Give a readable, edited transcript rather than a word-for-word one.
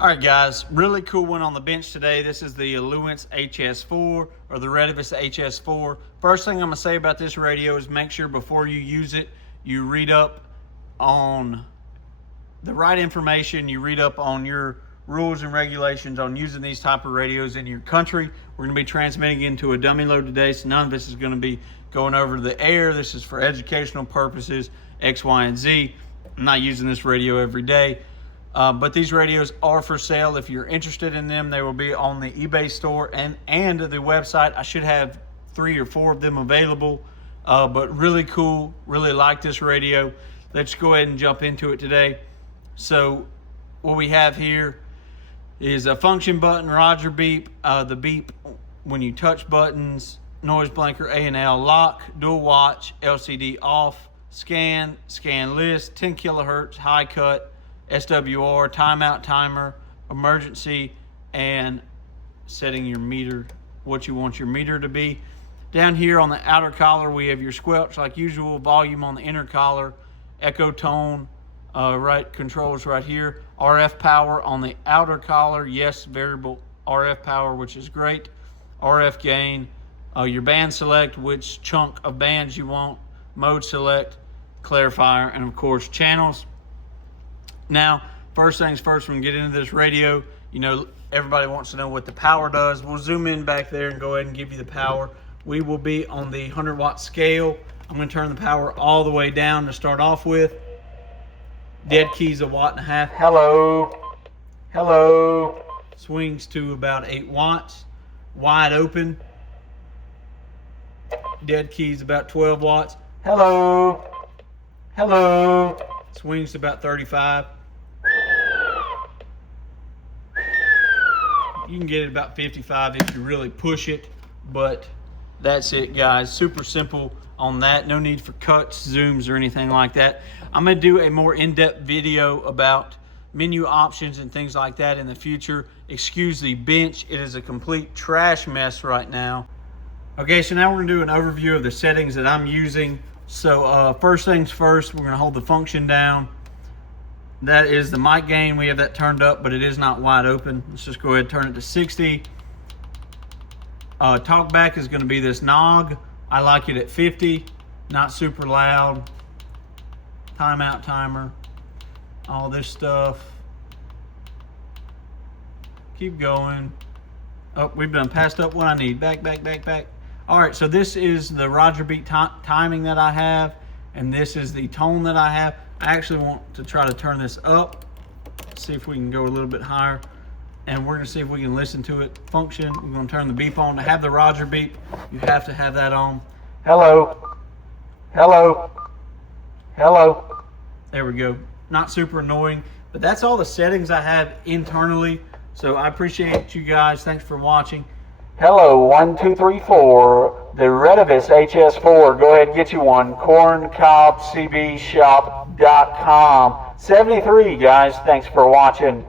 All right, guys, really cool one on the bench today. This is the Allowance HS4 or the Retevis HS4. First thing I'm gonna say about this radio is make sure before you use it, you read up on the right information. You read up on your rules and regulations on using these type of radios in your country. We're gonna be transmitting into a dummy load today, so none of this is gonna be going over the air. This is for educational purposes, X, Y, and Z. I'm not using this radio every day. But these radios are for sale. If you're interested in them, they will be on the eBay store and the website. I should have 3 or 4 of them available, but really cool. Really like this radio. Let's go ahead and jump into it today. So what we have here is a function button, Roger beep, the beep when you touch buttons, noise blanker, A&L, lock, dual watch, LCD off, scan list, 10 kilohertz, high cut, SWR, timeout timer, emergency, and setting your meter, what you want your meter to be. Down here on the outer collar, we have your squelch like usual, volume on the inner collar, echo tone, right controls right here, RF power on the outer collar, yes, variable RF power, which is great, RF gain, your band select, which chunk of bands you want, mode select, clarifier, and of course channels. Now, first things first, when we get into this radio, you know, everybody wants to know what the power does. We'll zoom in back there and go ahead and give you the power. We will be on the 100-watt scale. I'm going to turn the power all the way down to start off with. Dead key's 1.5 watts. Hello. Swings to about 8 watts. Wide open. Dead key's about 12 watts. Hello. Swings to about 35. You can get it about 55 if you really push it, but that's it, guys. Super simple on that. No need for cuts, zooms, or anything like that. I'm gonna do a more in-depth video about menu options and things like that in the future. Excuse the bench. It is a complete trash mess right now. Okay, so now we're gonna do an overview of the settings that I'm using. So first things first, we're gonna hold the function down. That is the mic gain. We have that turned up, but it is not wide open. Let's just go ahead and turn it to 60. Talkback is going to be this nog. I like it at 50, not super loud. Timeout timer, all this stuff. Keep going. Oh, we've done passed up what I need. Back. All right, so this is the Roger beat timing that I have, and this is the tone that I have. I actually want to try to turn this up, see if we can go a little bit higher, and we're going to see if we can listen to it function. We're going to turn the beep on. To have the Roger beep, you have to have that on. Hello. There we go. Not super annoying, but that's all the settings I have internally. So I appreciate you guys. Thanks for watching. Hello, 1, 2, 3, 4. The Retevis HS4. Go ahead and get you one. corncobcbshop.com. 73, guys. Thanks for watching.